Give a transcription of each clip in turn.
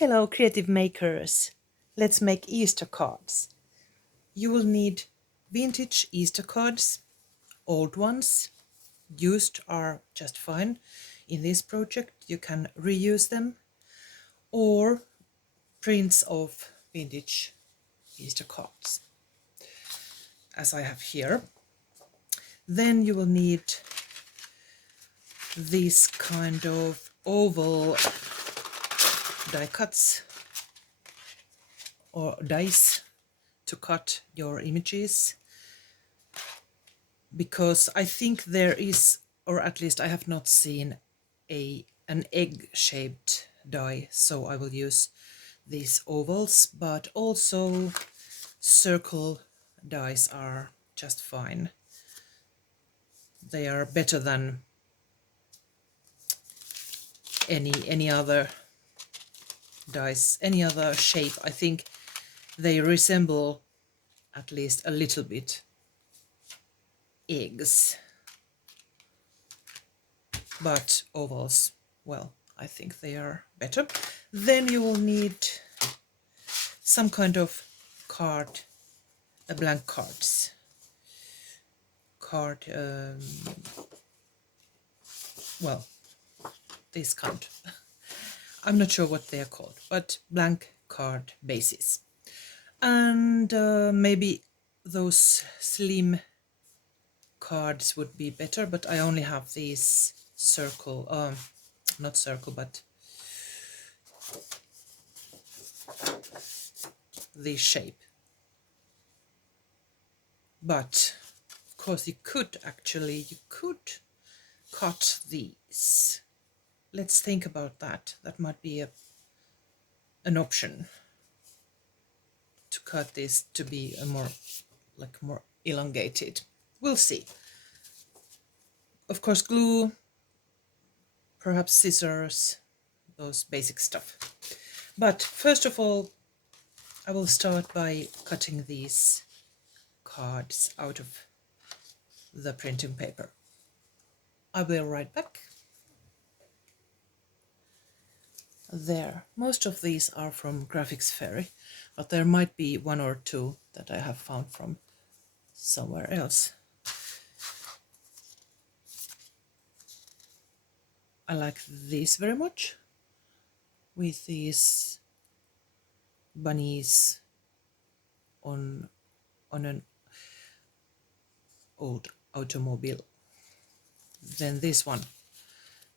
Hello, creative makers! Let's make Easter cards. You will need vintage Easter cards, old ones. Used are just fine. In this project, you can reuse them, or prints of vintage Easter cards, as I have here. Then you will need these kind of oval die cuts or dice to cut your images, because I think there is, or at least I have not seen an egg-shaped die, so I will use these ovals, but also circle dies are just fine. They are better than any other dice, any other shape. I think they resemble at least a little bit eggs, but ovals, well, I think they are better. Then you will need some kind of card, a blank card, well, this kind. I'm not sure what they are called, but blank card bases. And maybe those slim cards would be better, but I only have these circle, not circle, but this shape. But of course you could cut these. Let's think about that. That might be an option, to cut this to be a more elongated. We'll see. Of course, glue, perhaps scissors, those basic stuff. But first of all, I will start by cutting these cards out of the printing paper. I will be right back. There, most of these are from Graphics Fairy, but there might be one or two that I have found from somewhere else. I like these very much, with these bunnies on an old automobile. Then this one,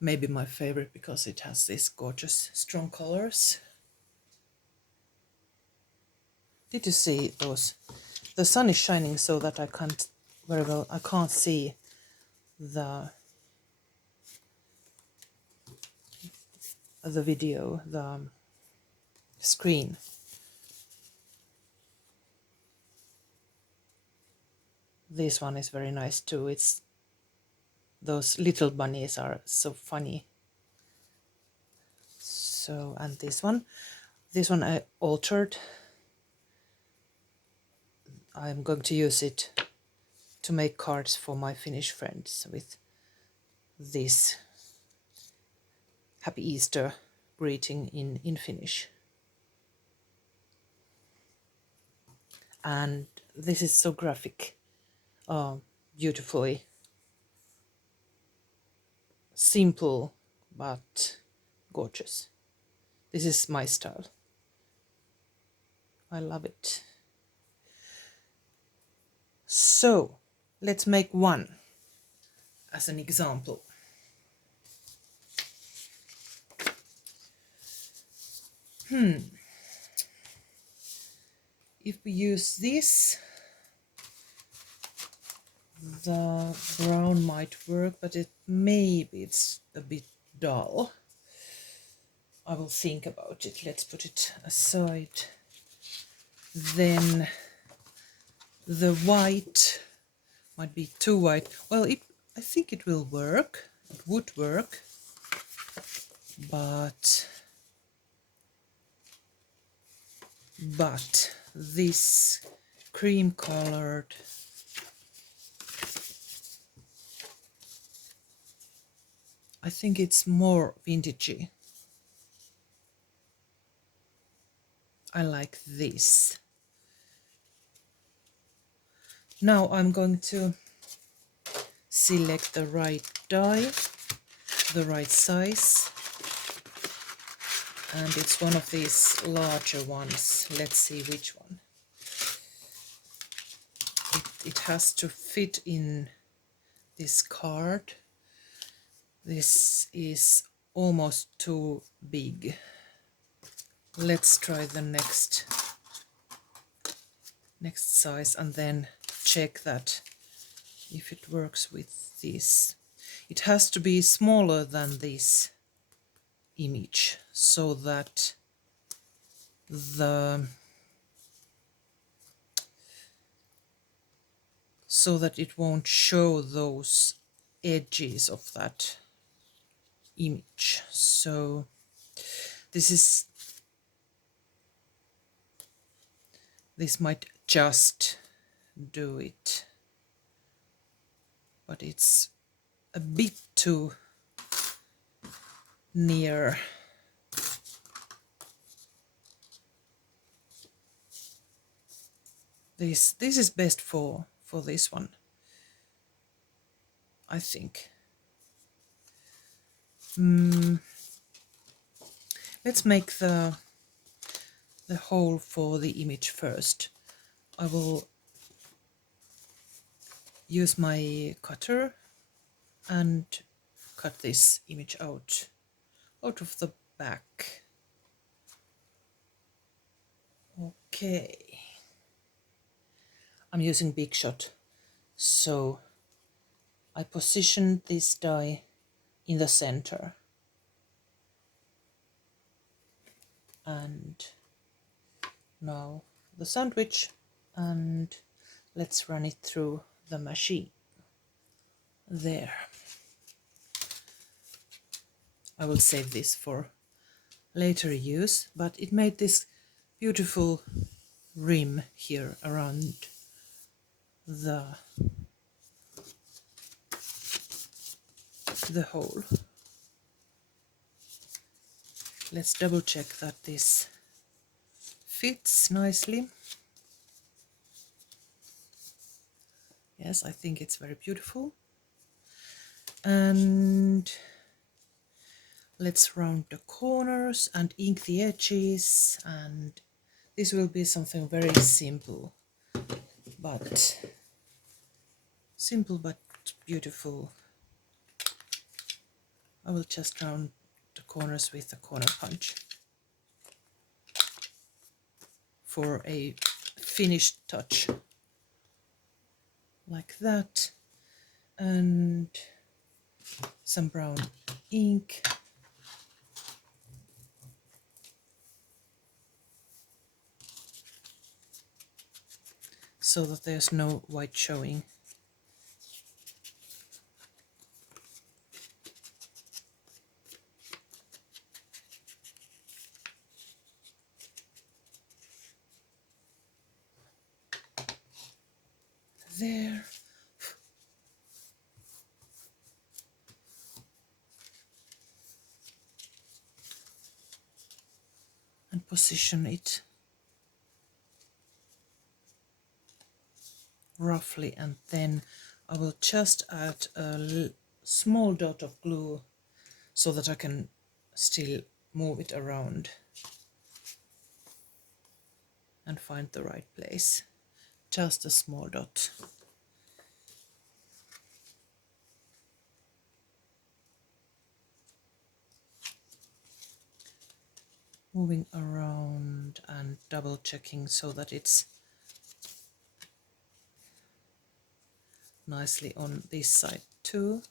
maybe my favorite, because it has these gorgeous strong colors. Did you see those? The sun is shining so that I can't see the video, the screen. This one is very nice too. It's those little bunnies are so funny. So, and this one I altered. I'm going to use it to make cards for my Finnish friends with this Happy Easter greeting in Finnish. And this is so graphic, beautifully simple but gorgeous. This is my style. I love it. So let's make one as an example. If we use this, the brown might work, but maybe it's a bit dull. I will think about it. Let's put it aside. Then the white might be too white. Well, I think it will work. It would work, but this cream colored, I think it's more vintagey. I like this. Now I'm going to select the right die, the right size, and it's one of these larger ones. Let's see which one. It has to fit in this card. This is almost too big. Let's try the next size and then check that if it works with this. It has to be smaller than this image so that it won't show those edges of that image. So this might just do it, but it's a bit too near. This is best for this one, I think. Let's make the hole for the image first. I will use my cutter and cut this image out of the back. Okay. I'm using Big Shot, so I positioned this die in the center. And now the sandwich, and let's run it through the machine. There. I will save this for later use, but it made this beautiful rim here around the hole. Let's double check that this fits nicely. Yes, I think it's very beautiful. And let's round the corners and ink the edges, and this will be something very simple but beautiful. I will just round the corners with a corner punch for a finished touch, like that, and some brown ink. So that there's no white showing. There. And position it roughly, and then I will just add a small dot of glue so that I can still move it around and find the right place. Just a small dot. Moving around and double checking so that it's nicely on this side too.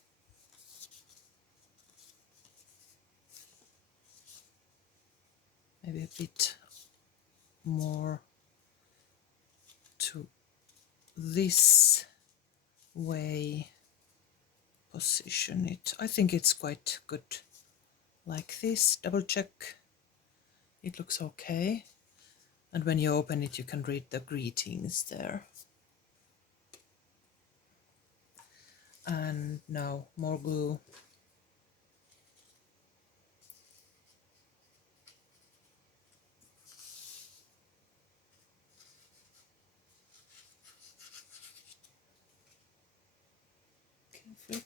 Maybe a bit more to this way. Position it. I think it's quite good like this. Double check. It looks okay. And when you open it, you can read the greetings there. And now more glue.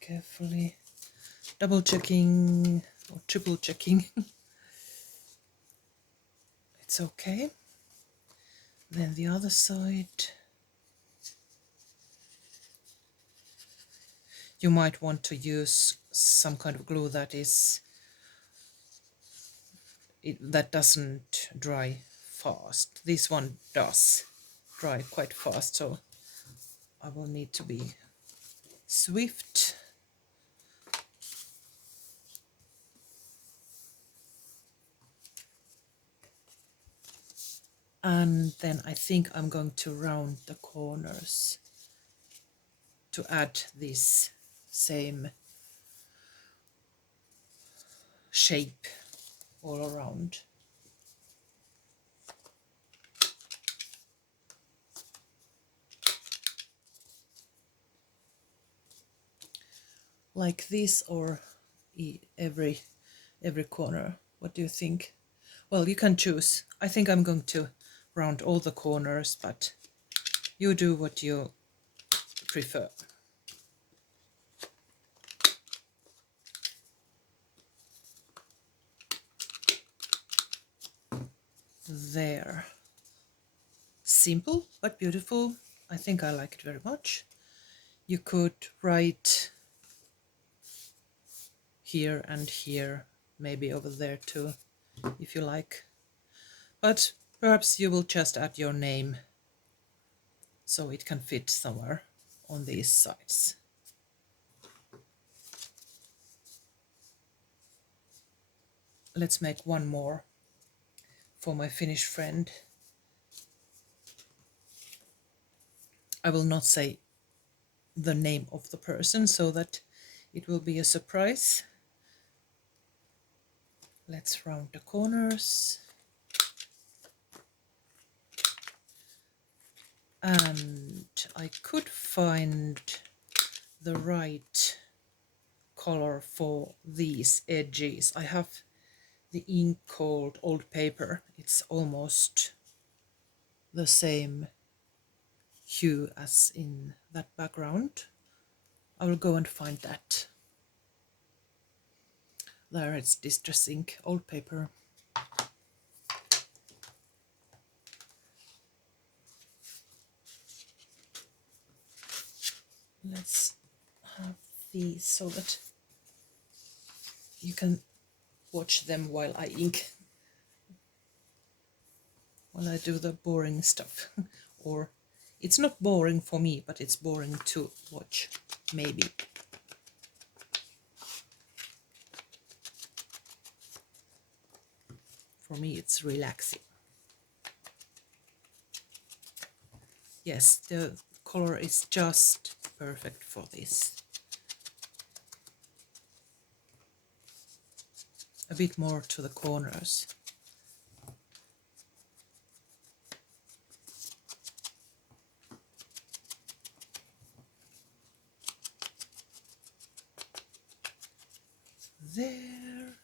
carefully, double checking or triple checking. It's okay. Then the other side. You might want to use some kind of glue that that doesn't dry fast. This one does dry quite fast, so I will need to be swift. And then I think I'm going to round the corners to add this same shape all around. Like this, or every corner. What do you think? Well, you can choose. I think I'm going to round all the corners, but you do what you prefer. There. Simple but beautiful. I think I like it very much. You could write here and here, maybe over there too, if you like. But perhaps you will just add your name so it can fit somewhere on these sides. Let's make one more for my Finnish friend. I will not say the name of the person so that it will be a surprise. Let's round the corners. And I could find the right color for these edges. I have the ink called old paper. It's almost the same hue as in that background. I will go and find that. There, it's distress ink, old paper. Let's have these so that you can watch them while I ink, while I do the boring stuff. Or it's not boring for me, but it's boring to watch, maybe. For me, it's relaxing. Yes, the color is just perfect for this. A bit more to the corners. There.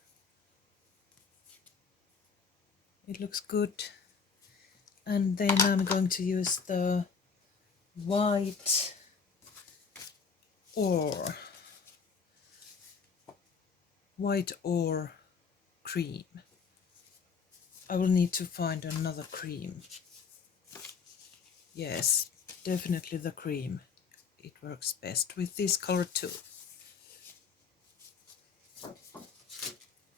It looks good. And then I'm going to use the white or cream. I will need to find another cream. Yes, definitely the cream. It works best with this color too.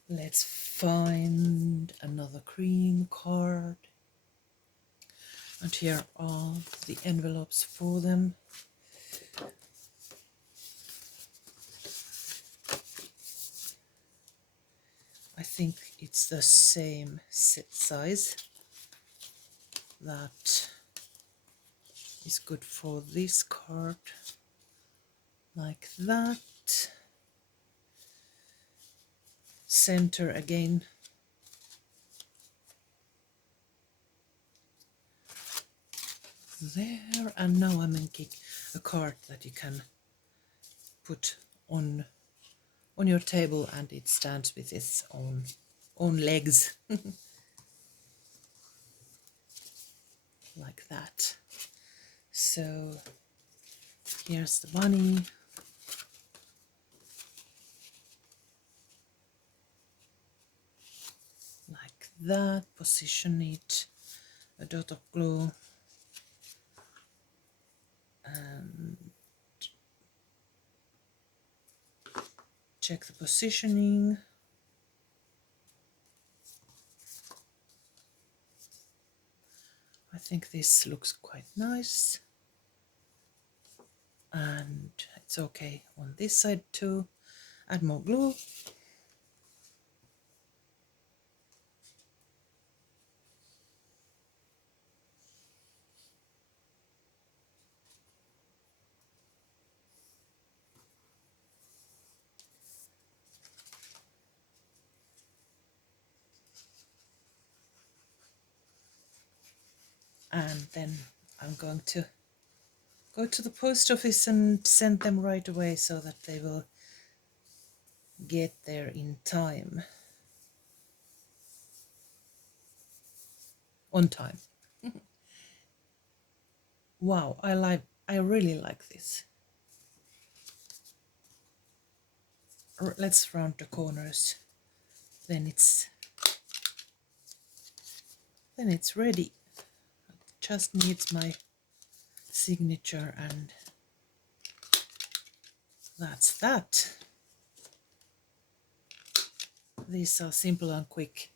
Let's find another cream card. And here are the envelopes for them. I think it's the same set size. That is good for this card. Like that. Center again. There, and now I'm making a card that you can put on your table, and it stands with its own legs. Like that. So here's the bunny. that, position it, a dot of glue, and check the positioning. I think this looks quite nice, and it's okay on this side too. Add more glue. And then I'm going to go to the post office and send them right away so that they will get there in time. On time. Wow, I really like this. Let's round the corners. Then it's ready. Just needs my signature, and that's that. These are simple and quick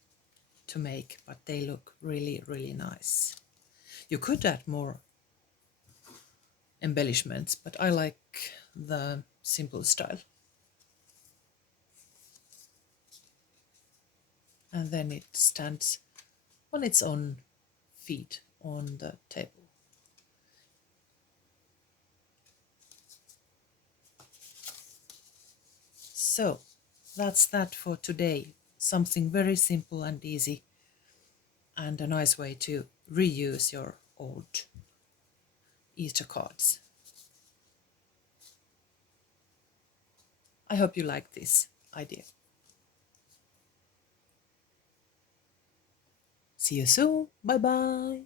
to make, but they look really, really nice. You could add more embellishments, but I like the simple style. And then it stands on its own feet on the table. So that's that for today. Something very simple and easy, and a nice way to reuse your old Easter cards. I hope you like this idea. See you soon. Bye bye.